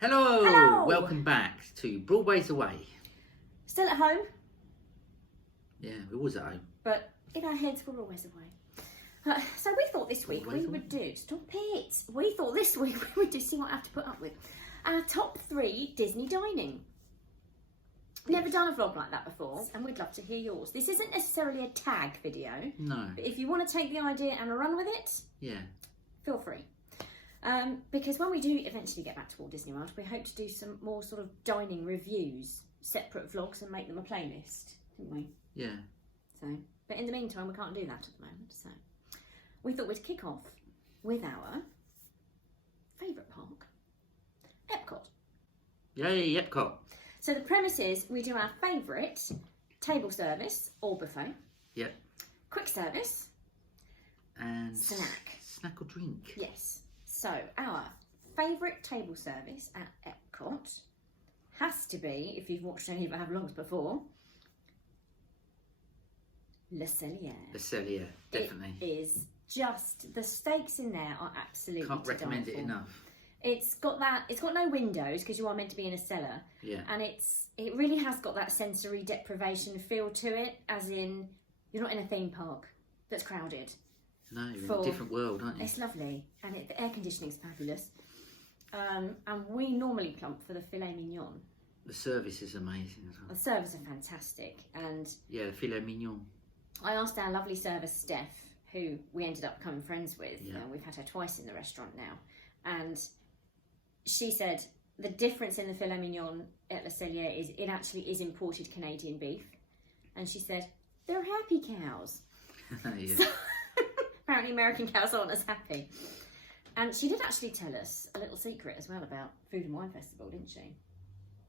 Hello! Welcome back to BroadwaysAway. Still at home? Yeah, we was at home. But in our heads, we're always away. So we thought this week we would do... Stop it! We thought this week we would do, see what I have to put up with, our top 3 Disney dining. Never done a vlog like that before, and we'd love to hear yours. This isn't necessarily a tag video. No. But if you want to take the idea and run with it, yeah, feel free. Because when we do eventually get back to Walt Disney World, we hope to do some more sort of dining reviews, separate vlogs, and make them a playlist, didn't we? Yeah. So, but in the meantime, we can't do that at the moment. So, we thought we'd kick off with our favourite park, Epcot. Yay, Epcot. So the premise is we do our favourite table service or buffet. Yep. Quick service. And snack. Snack or drink. Yes. So our favourite table service at Epcot has to be, if you've watched any of our vlogs before, Le Cellier. Le Cellier, definitely. It is just, the steaks in there are absolutely Can't recommend it enough. It's got no windows because you are meant to be in a cellar. Yeah. And it really has got that sensory deprivation feel to it, as in you're not in a theme park that's crowded. No, you're in a different world, aren't you? It's lovely, and the air conditioning's fabulous. And we normally plump for the filet mignon. The service is amazing as well. The servers are fantastic, and yeah, the filet mignon. I asked our lovely server Steph, who we ended up becoming friends with. Yeah. We've had her twice in the restaurant now, and she said the difference in the filet mignon at Le Cellier is it actually is imported Canadian beef, and she said they're happy cows. Yeah. So, apparently American cows aren't as happy. And she did actually tell us a little secret as well about Food and Wine Festival, didn't she?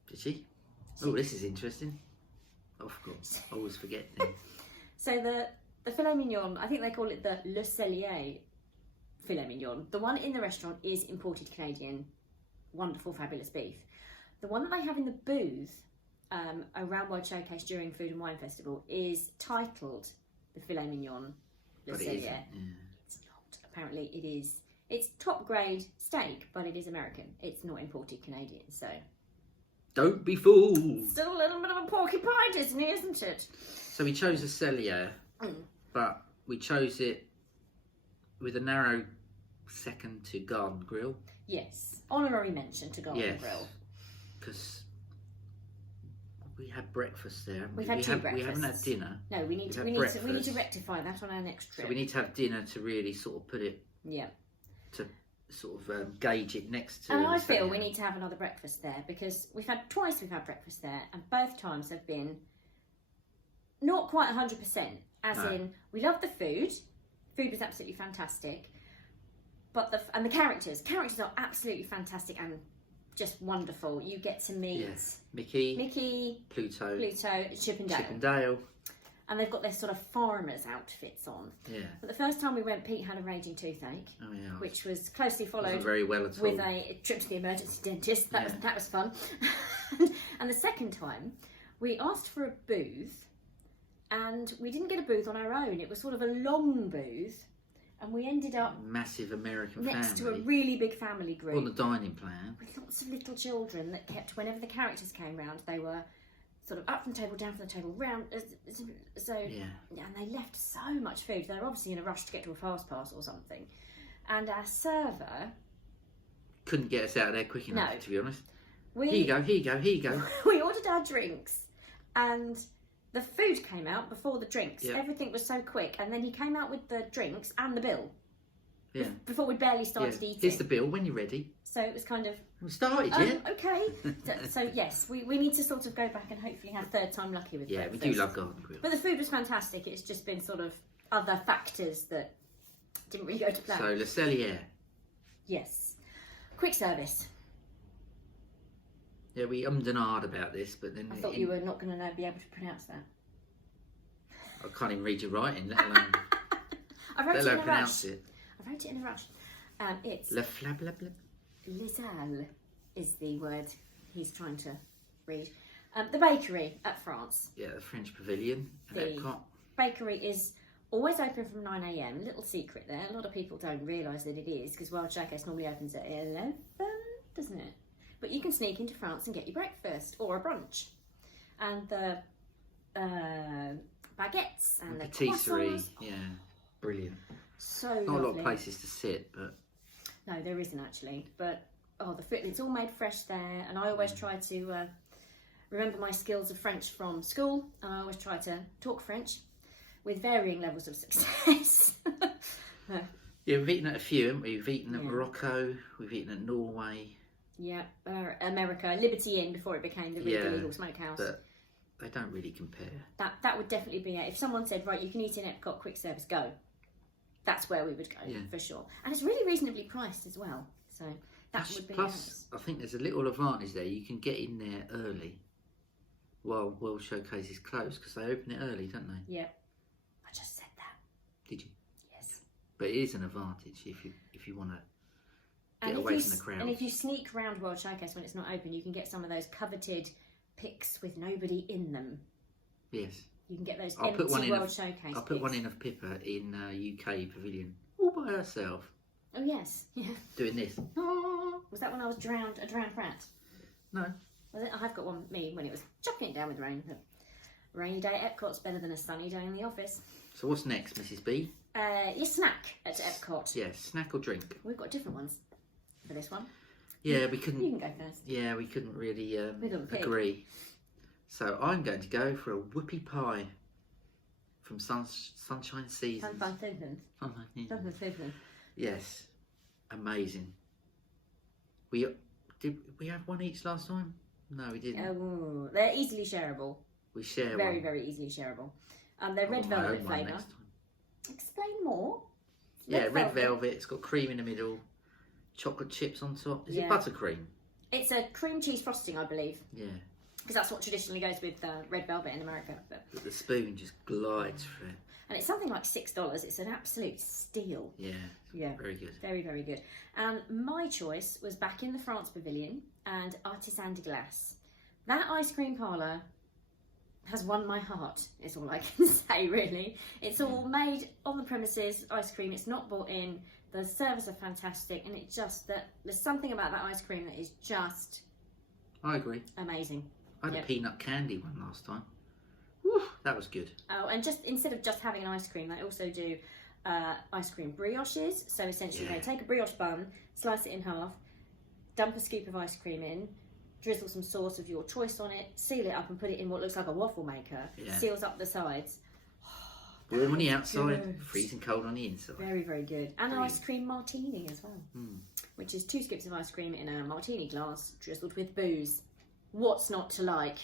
Did she? Oh, this is interesting. Oh, of course. I always forget things. So the filet mignon, I think they call it the Le Cellier filet mignon. The one in the restaurant is imported Canadian, wonderful, fabulous beef. The one that they have in the booth around World Showcase during Food and Wine Festival is titled the filet mignon Le Cellier. Yeah. It's not. Apparently it is. It's top grade steak, but it is American. It's not imported Canadian, so... Don't be fooled! Still a little bit of a porky pie, Disney, isn't it? So we chose a Cellier, but we chose it with a narrow second to Garden Grill. Yes, honorary mention to Garden Grill. Because we had breakfast there. We've had two breakfasts. We haven't had dinner. No, we need to rectify that on our next trip. So we need to have dinner to really sort of put it. Yeah. To sort of gauge it next to. And I feel we need to have another breakfast there because we've had breakfast there, and both times have been not quite 100%. As in, we love the food. Food was absolutely fantastic, but the characters are absolutely fantastic and just wonderful. You get to meet Mickey, Pluto, Chip and Dale. And they've got their sort of farmers' outfits on. Yeah. But the first time we went, Pete had a raging toothache. Oh yeah. Which was closely followed very well at all. With a trip to the emergency dentist. That was fun. And the second time, we asked for a booth, and we didn't get a booth on our own. It was sort of a long booth, and we ended up massive American next to a really big family group on the dining plan with lots of little children that kept, whenever the characters came round, they were sort of up from the table, down from the table, round. So and they left so much food. They were obviously in a rush to get to a fast pass or something. And our server couldn't get us out of there quick enough, to be honest. Here you go. We ordered our drinks, and the food came out before the drinks. Yep. Everything was so quick, and then he came out with the drinks and the bill. Yeah. Before we barely started eating. Here's the bill when you're ready. So it was kind of... We started, yeah? Okay. so yes, we need to sort of go back and hopefully have third time lucky with breakfast. We do love Garden Grill. But the food was fantastic. It's just been sort of other factors that didn't really go to plan. So, Le Cellier. Yes. Quick service. Yeah, we ummed and ahed about this, but then... I thought you were not going to be able to pronounce that. I can't even read your writing, let alone... I wrote They it don't in a pronounce rush. it. I wrote it in a rush. It's Le flablab. Lizal is the word he's trying to read. The bakery at France. Yeah, the French Pavilion at The Epcot. bakery is always open from 9 a.m. Little secret there. A lot of people don't realise that it is because Wild Showcase normally opens at 11, doesn't it? But you can sneak into France and get your breakfast or a brunch. And the baguettes and the patisserie. croissants. Yeah, brilliant. So Not lovely. a lot of places to sit, but No, there isn't actually. But the food, it's all made fresh there. And I always try to remember my skills of French from school. And I always try to talk French with varying levels of success. yeah, we've eaten at a few, haven't we? We've eaten at Morocco, we've eaten at Norway. Yeah, America, Liberty Inn before it became the really illegal smokehouse. But they don't really compare. That would definitely be it. If someone said, right, you can eat in Epcot quick service, go. That's where we would go, for sure. And it's really reasonably priced as well. So that would be Plus, I think there's a little advantage there. You can get in there early while World Showcase is closed because they open it early, don't they? Yeah. I just said that. Did you? Yes. But it is an advantage if you want to get And away from the crowd. And if you sneak round World Showcase when it's not open, you can get some of those coveted pics with nobody in them. Yes. You can get those I'll empty put one in World Showcase I'll put one in of Pippa in UK Pavilion all by herself. Oh yes, yeah. Doing this. Was that when I was a drowned rat? No. Was it? I have got one me when it was chucking it down with rain. But a rainy day at Epcot's better than a sunny day in the office. So what's next, Mrs. B? Your snack at Epcot. Yes, snack or drink. We've got different ones for this one. Yeah, we couldn't. You can go first. Yeah, we couldn't really We couldn't pick. agree. So I'm going to go for a Whippy pie from Sunshine Seasons. Something Finland. Yes, amazing. Did we have one each last time? No, we didn't. Oh, they're easily shareable. We share Very, one. very easily shareable. They're red I want my velvet own one flavour. next time. Explain more. Yeah, red velvet. It's got cream in the middle, chocolate chips on top. Is it buttercream? It's a cream cheese frosting, I believe. Yeah. Because that's what traditionally goes with red velvet in America. But the spoon just glides through it. And it's something like $6. It's an absolute steal. Yeah. Yeah. Very good. Very, very good. And my choice was back in the France Pavilion and Artisan Glass. That ice cream parlour has won my heart, is all I can say, really. It's all made on the premises, ice cream. It's not bought in. The servers are fantastic. And it's just that there's something about that ice cream that is just I agree. amazing. I had a peanut candy one last time. Whew, that was good. Oh, and just instead of just having an ice cream, they also do ice cream brioches. So essentially they take a brioche bun, slice it in half, dump a scoop of ice cream in, drizzle some sauce of your choice on it, seal it up and put it in what looks like a waffle maker. Yeah. Seals up the sides. Warm on the outside, good. freezing cold on the inside. Very, very good. And an Brilliant. ice cream martini as well, which is 2 scoops of ice cream in a martini glass drizzled with booze. What's not to like?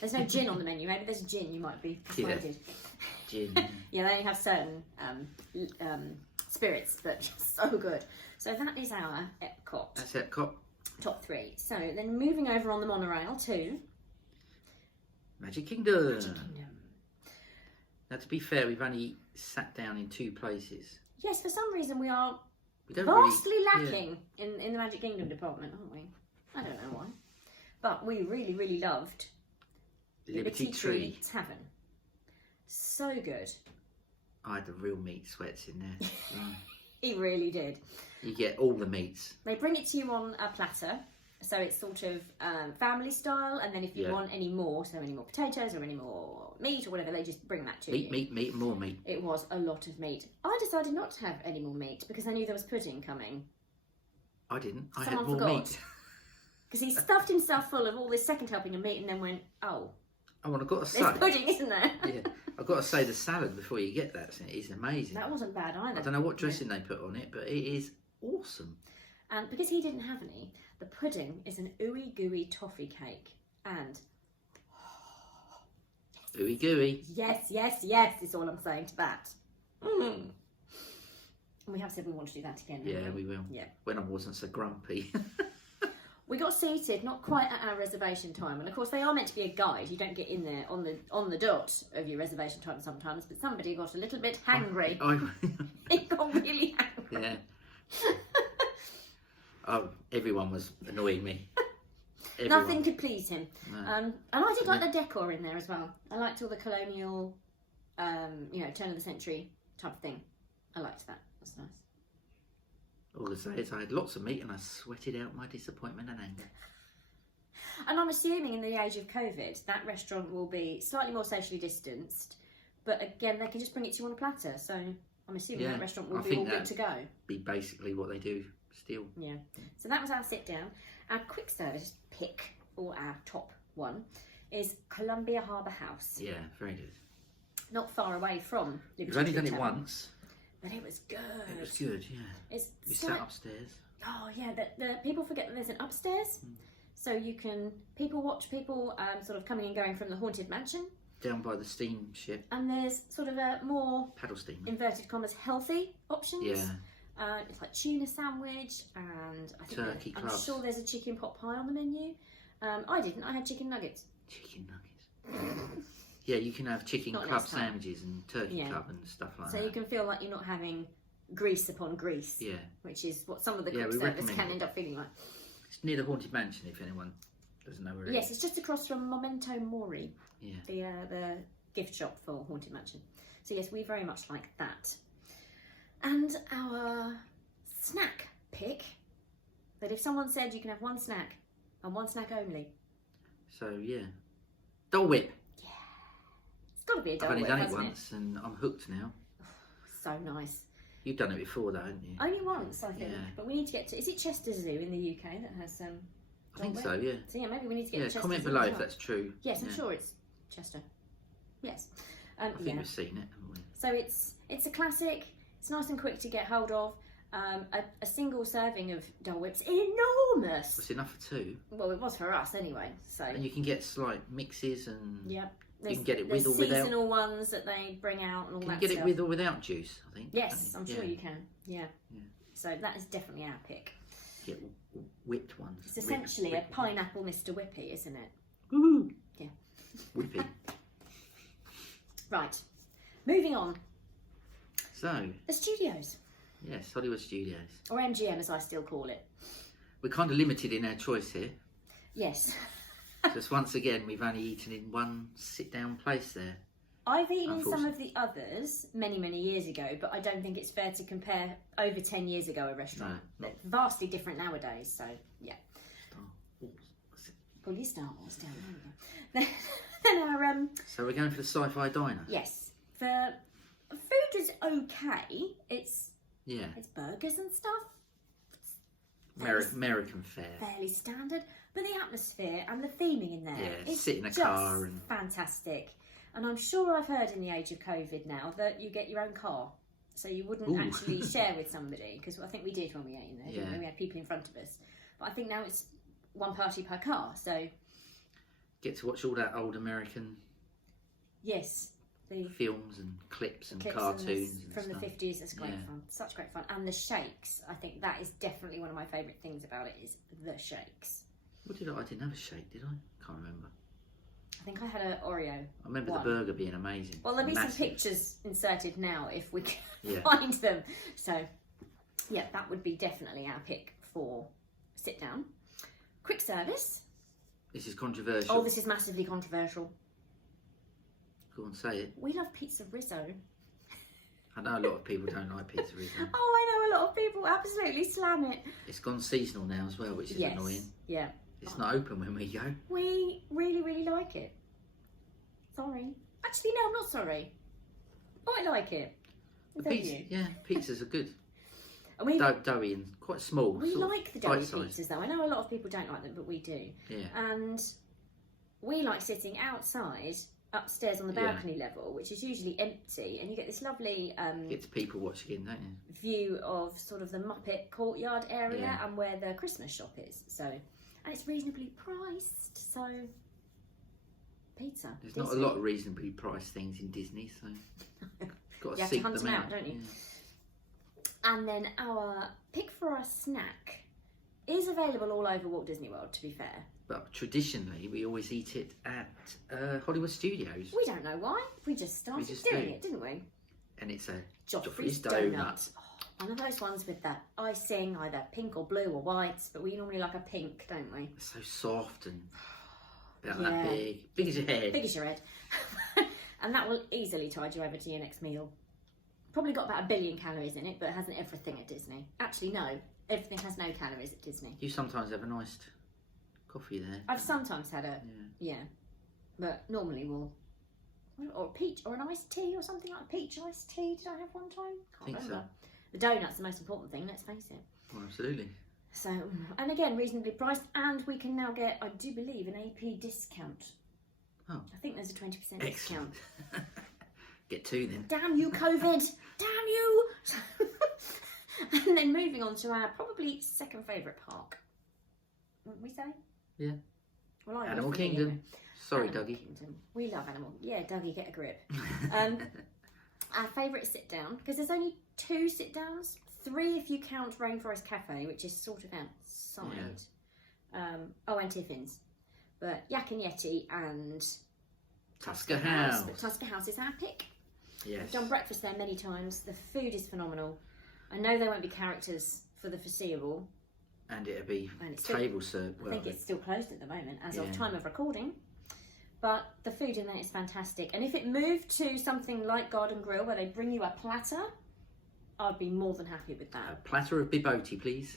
There's no gin on the menu. Maybe there's gin. You might be persuaded. Gin. Yeah, they only have certain spirits, but just so good. So that is our Epcot That's Epcot. top 3. So then moving over on the monorail to Magic Kingdom. Magic Kingdom. Now, to be fair, we've only sat down in 2 places. Yes, for some reason we are We don't vastly really, lacking in the Magic Kingdom department, aren't we? I don't know why. But we really, really loved Liberty Tree. Tavern. So good. I had the real meat sweats in there. He really did. You get all the meats. They bring it to you on a platter. So it's sort of family style, and then if you want any more, so any more potatoes or any more meat or whatever, they just bring that to you. Meat, more meat. It was a lot of meat. I decided not to have any more meat because I knew there was pudding coming. I didn't. I Someone had more forgot. meat. Because he stuffed himself full of all this second helping of meat and then went, oh, Oh, and I've got to say, there's pudding, isn't there? yeah, I've got to say the salad before you get that is amazing. That wasn't bad either. I don't know what dressing they put on it, but it is awesome. And because he didn't have any, the pudding is an ooey gooey toffee cake. And Ooey gooey. yes, yes, yes, is all I'm saying to that. And we have said we want to do that again. Yeah, haven't we will. Yeah. When I wasn't so grumpy. We got seated not quite at our reservation time, and of course they are meant to be a guide. You don't get in there on the dot of your reservation time sometimes. But somebody got a little bit hangry. He got really hangry. Yeah. Oh, everyone was annoying me. Everyone. Nothing could please him. No. And I did like the decor in there as well. I liked all the colonial, turn of the century type of thing. I liked that. That's nice. All I say is I had lots of meat and I sweated out my disappointment and anger. And I'm assuming in the age of COVID, that restaurant will be slightly more socially distanced. But again, they can just bring it to you on a platter. So I'm assuming that restaurant will be all good to go. Be basically what they do still. Yeah. So that was our sit down. Our quick service pick, or our top one, is Columbia Harbour House. Yeah, very good. Not far away from Liberty We've only done it Tavern. once. But it was good. It was good, yeah. We sat upstairs. Oh yeah, the people forget that there's an upstairs, so you can watch people sort of coming and going from the haunted mansion. Down by the steamship. And there's sort of a more paddle steamer, inverted commas, healthy options. Yeah. It's like tuna sandwich and I think turkey clubs. I'm sure there's a chicken pot pie on the menu. I didn't. I had chicken nuggets. Chicken nuggets. Yeah, you can have chicken club sandwiches and turkey club and stuff like that. So you can feel like you're not having grease upon grease. Yeah. Which is what some of the quick service can end up feeling like. It's near the haunted mansion if anyone doesn't know where it is. Yes, it's just across from Memento Mori. Yeah. The gift shop for Haunted Mansion. So yes, we very much like that. And our snack pick, that if someone said you can have one snack and one snack only. So yeah, Dole Whip. Yeah, it's got to be a Dole Whip. I've only done it once and I'm hooked now. So nice. You've done it before though, haven't you? Only once, I think. Yeah. But we need to get to. Is it Chester Zoo in the UK that has I think so, yeah. So yeah, maybe we need to get to Chester comment Zoo below as if well. that's true. Yes, I'm sure it's Chester. Yes. I think we've seen it, haven't we? So it's a classic. It's nice and quick to get hold of. A single serving of Dole Whip's enormous. It's enough for two. Well, it was for us anyway. So. And you can get slight mixes and. Yeah. You can get it with or without. Seasonal ones that they bring out and all that stuff. Can you get it with or without juice, I think? Yes, I'm sure you can. Yeah. So that is definitely our pick. Get whipped ones. It's essentially a pineapple Mr. Whippy, isn't it? Woohoo! Yeah. Whippy. Right. Moving on. So. The studios. Yes, Hollywood Studios. Or MGM as I still call it. We're kind of limited in our choice here. Yes. Just once again, we've only eaten in one sit-down place there. I've eaten in some of the others many, many years ago, but I don't think it's fair to compare over 10 years ago a restaurant. No, They're vastly different nowadays, so yeah. Star Wars. Pull your Star Wars down. There we go. Then our, so we're going for the SciFi Diner? Yes. The food is okay. It's burgers and stuff. American fare. Fairly standard. But the atmosphere and the theming in there is sit in a car and fantastic. And I'm sure I've heard in the age of COVID now that you get your own car. So you wouldn't actually share with somebody. Because I think we did when we ate in there, didn't we? We had people in front of us. But I think now it's one party per car. So get to watch all that old American the films and clips and cartoons and from stuff. the 50s. It's great fun. Such great fun. And the shakes. I think that is definitely one of my favourite things about it is the shakes. What did I didn't have a shake, did I? Can't remember. I think I had an Oreo. I remember the burger being amazing. Well, there'll be some pictures inserted now if we can find them. So, yeah, that would be definitely our pick for sit down. Quick service. This is controversial. Oh, this is massively controversial. Go on, say it. We love pizza Rizzo. I know a lot of people don't like pizza Rizzo. Oh, I know a lot of people absolutely slam it. It's gone seasonal now as well, which is annoying. Yeah. It's not open when we go. We really, really like it. Sorry. Actually, no, I'm not sorry. I like it. Pizzas are good. And we, doughy and quite small. We like the doughy pizzas though. I know a lot of people don't like them, but we do. Yeah. And we like sitting outside, upstairs on the balcony level, which is usually empty, and you get this lovely get to people watching, don't you? View of sort of the Muppet courtyard area and where the Christmas shop is. So, and it's reasonably priced. So, pizza. There's not a lot of reasonably priced things in Disney, so you've got to you have seek to hunt them out, don't you? Yeah. And then our pick for a snack is available all over Walt Disney World, to be fair. But traditionally, we always eat it at Hollywood Studios. We don't know why. We just started doing it, didn't we? And it's a Joffrey's Donut. Oh, one of those ones with that icing, either pink or blue or white, but we normally like a pink, don't we? It's so soft and about that big. Big as your head. Big as your head. And that will easily tide you over to your next meal. Probably got about 1 billion calories in it, but it hasn't everything at Disney. Actually, no. Everything has no calories at Disney. You sometimes have a nice coffee there. I've sometimes had a, but normally we'll, or a peach, or an iced tea, or something like a peach iced tea. Did I have one time? Can't remember. So. The donut's the most important thing, let's face it. Well, absolutely. So, and again, reasonably priced, and we can now get, I do believe, an AP discount. Oh. I think there's a 20% discount. Get 2 then. Damn you, COVID! Damn you! And then moving on to our probably second favourite park. Wouldn't we say? Yeah. Well, Animal Kingdom. Anyway. Sorry, Animal Dougie. Kingdom. We love Animal. Yeah, Dougie, get a grip. Our favourite sit down, because there's only 2 sit downs, 3 if you count Rainforest Cafe, which is sort of outside. Yeah. And Tiffin's. But Yak and Yeti and Tusker House. But Tusker House is our pick. Yes. I've done breakfast there many times. The food is phenomenal. I know there won't be characters for the foreseeable. And it'll be table served. I think it's still closed at the moment as of time of recording. But the food in there is fantastic. And if it moved to something like Garden Grill where they bring you a platter, I'd be more than happy with that. A platter of bibotti, please.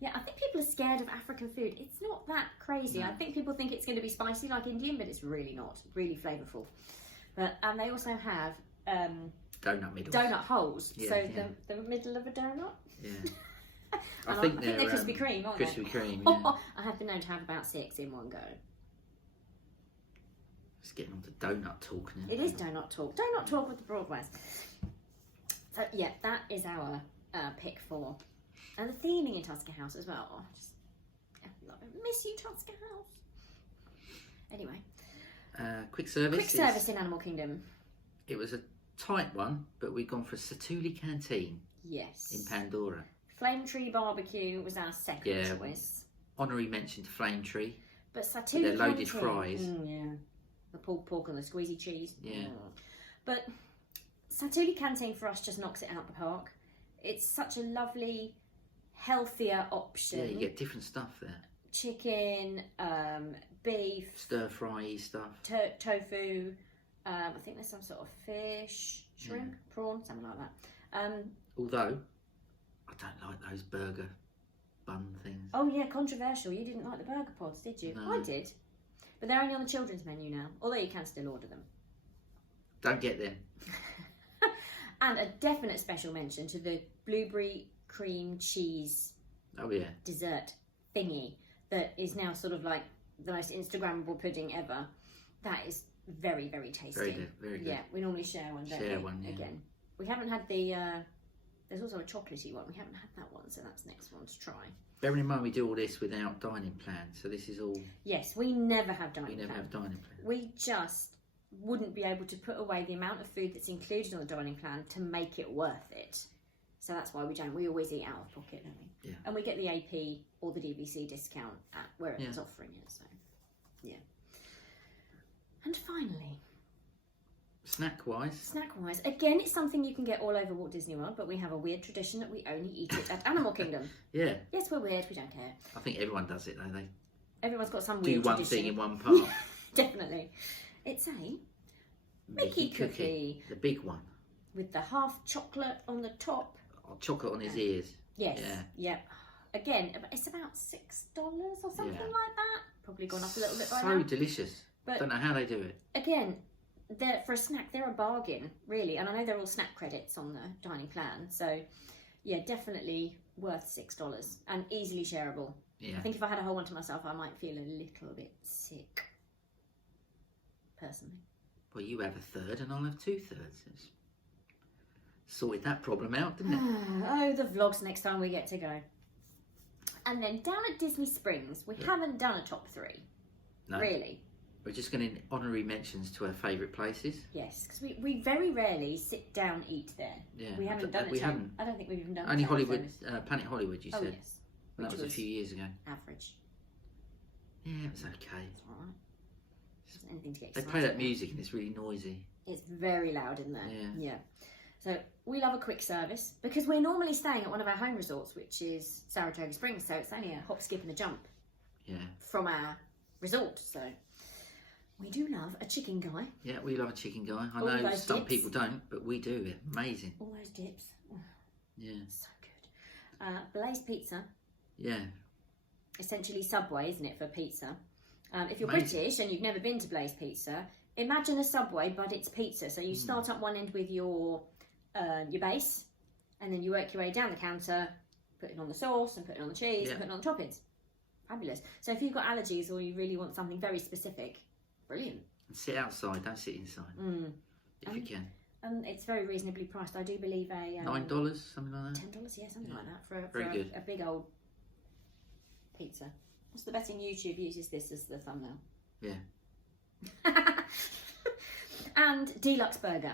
Yeah, I think people are scared of African food. It's not that crazy. No. I think people think it's going to be spicy like Indian, but it's really not. Really flavourful. But and they also have donut middles. Donut holes. Yeah, so the middle of a donut. Yeah. I think they're Krispy Kreme, aren't Krispy Kreme. Yeah. I have been known to have about 6 in one go. It's getting on to donut talk now. It is donut talk. Donut talk with the Broadways. So yeah, that is our pick for. And the theming in Tusker House as well. Oh, I miss you, Tusker House. Anyway. Quick service. Quick service in Animal Kingdom. It was a tight one, but we've gone for Satuli Canteen. Yes. In Pandora. Flametree BBQ was our second choice. Honorary mention to Flametree. But Satuli Canteen. Their loaded fries. Yeah. The pulled pork and the squeezy cheese. Yeah. But Satuli Canteen for us just knocks it out the park. It's such a lovely, healthier option. Yeah, you get different stuff there. Chicken, beef, stir-fry stuff, tofu. I think there's some sort of fish, shrimp, prawn, something like that. Although I don't like those burger bun things. Oh yeah, controversial. You didn't like the burger pods, did you? No. I did, but they're only on the children's menu now. Although you can still order them. Don't get them. And a definite special mention to the blueberry cream cheese. Oh yeah. Dessert thingy that is now sort of like the most Instagrammable pudding ever. That is very, very tasty. Very good, very good. Yeah, we normally share one, don't we? One, yeah. Again. We haven't had the, there's also a chocolatey one. We haven't had that one, so that's the next one to try. Bearing in mind we do all this without dining plan, so this is all... Yes, we never have dining plan. We never have dining plan. We just wouldn't be able to put away the amount of food that's included on the dining plan to make it worth it. So that's why we don't. We always eat out of pocket, don't we? Yeah. And we get the AP or the DVC discount at wherever's offering it. So, yeah. And finally, snack-wise, again, it's something you can get all over Walt Disney World, but we have a weird tradition that we only eat it at Animal Kingdom. Yeah. Yes, we're weird. We don't care. I think everyone does it though. Everyone's got some weird do one tradition. thing in one part. Definitely. It's a Mickey cookie. The big one. With the half chocolate on the top. Chocolate on his ears. Yes. Yeah. Yep. Again, it's about $6 or something like that. Probably gone up a little bit by now. So delicious. But don't know how they do it. Again, for a snack, they're a bargain, really. And I know they're all snack credits on the dining plan. So, yeah, definitely worth $6 and easily shareable. Yeah. I think if I had a whole one to myself, I might feel a little bit sick. Personally. Well, you have a third and I'll have 2/3. It's sorted that problem out, didn't it? Oh, the vlogs next time we get to go. And then down at Disney Springs, we haven't done a top 3. No. Really. We're just going to honorary mentions to our favourite places. Yes, because we very rarely sit down eat there. Yeah. We haven't done it. We haven't. I don't think we've even done it. Only Hollywood, Planet Hollywood, you said. Yes. And that was a few years ago. Average. Yeah, it was okay. It's all right. Wasn't anything to get They excited play that about. music and it's really noisy. It's very loud in there. Yeah. Yeah. So we love a quick service because we're normally staying at one of our home resorts, which is Saratoga Springs. So it's only a hop, skip, and a jump. Yeah. From our resort. So we do love a chicken guy. Yeah, we love a chicken guy. I All know those some dips. people don't, but we do. It's amazing. All those dips. Oh, Yeah. so good. Blaze pizza. Yeah. Essentially Subway, isn't it, for pizza? If you're Amazing. British and you've never been to Blaze Pizza, imagine a Subway, but it's pizza. So you start up one end with your base, and then you work your way down the counter, putting on the sauce and putting on the cheese and putting on the toppings. Fabulous. So if you've got allergies or you really want something very specific, brilliant. And sit outside, don't sit inside. If you can. It's very reasonably priced. I do believe $9, something like that. $10, yeah, something like that for Very good. a big old pizza. What's the betting YouTube uses this as the thumbnail? Yeah. And Deluxe Burger.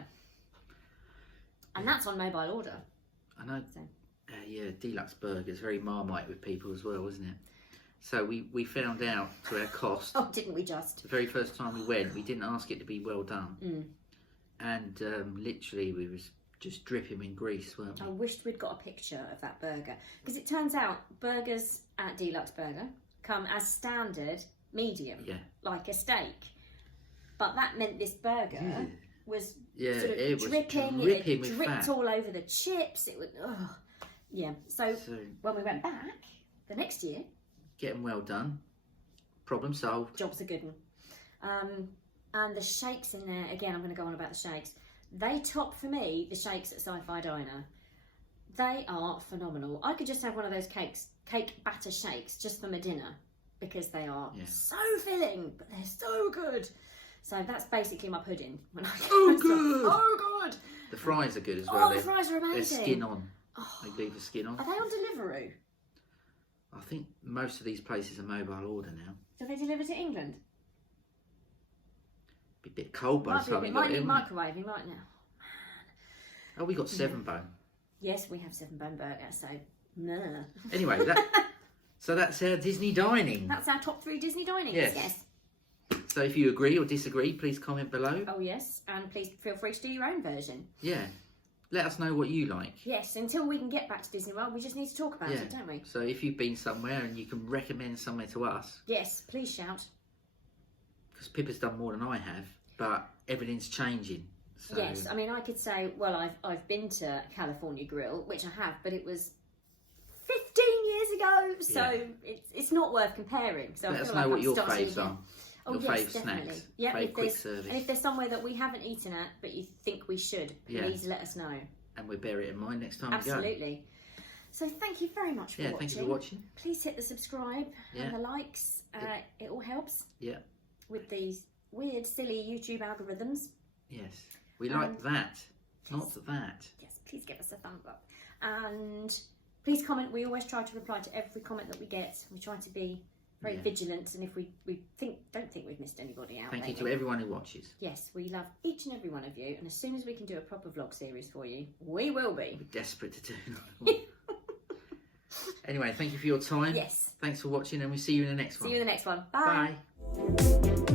And that's on mobile order. I know. So. Yeah, Deluxe Burger is very Marmite with people as well, isn't it? So we found out to our cost. Oh, didn't we just? The very first time we went, we didn't ask it to be well done. And literally we was just dripping in grease, weren't we? I wished we'd got a picture of that burger. Because it turns out burgers at Deluxe Burger come as standard medium, like a steak. But that meant this burger was sort of it was dripping. dripping It with dripped fat. all over the chips. It was, yeah. So when we went back the next year, getting well done. Problem solved. job's a good one. And the shakes in there, again, I'm going to go on about the shakes. They top, for me, the shakes at SciFi Diner. They are phenomenal. I could just have one of those cake batter shakes just for my dinner because they are so filling, but they're so good. So that's basically my pudding. When I good. Oh, good. The fries are good as well. Oh, the fries are amazing. They're skin on. Oh. They leave the skin on. Are they on Deliveroo? I think most of these places are mobile order now. Do they deliver to England? Be a bit cold by the time we got Might need in. microwaving right now. Oh, we got 7 bone. Yes, we have 7 bone burger, so nah. Anyway, so that's our Disney dining. That's our top 3 Disney dinings. Yes. So if you agree or disagree, please comment below. Oh yes, and please feel free to do your own version. Yeah. Let us know what you like. Yes, until we can get back to Disney World, we just need to talk about it, don't we? So if you've been somewhere and you can recommend somewhere to us. Yes, please shout. Because Pippa's done more than I have, but everything's changing. So. Yes, I mean, I could say, well, I've been to California Grill, which I have, but it was 15 years ago, so it's not worth comparing. So let I us feel know like what I'm your starting faves again. are. Oh, your yes, fave definitely. snacks. Yeah, fave quick service. And if there's somewhere that we haven't eaten at, but you think we should, please let us know. And we'll bear it in mind next time we go. Absolutely. So thank you very much for watching. Thank you for watching. Please hit the subscribe and the likes. It all helps. Yeah. With these weird, silly YouTube algorithms. Yes. We like that, not that. Yes, please give us a thumbs up. And please comment. We always try to reply to every comment that we get. We try to be very vigilant, and if we don't think we've missed anybody out. Thank you to everyone who watches. Yes, we love each and every one of you, and as soon as we can do a proper vlog series for you, we will be. We're desperate to do. Anyway, thank you for your time. Yes. Thanks for watching, and we'll see you in the next one. See you in the next one. Bye. Bye.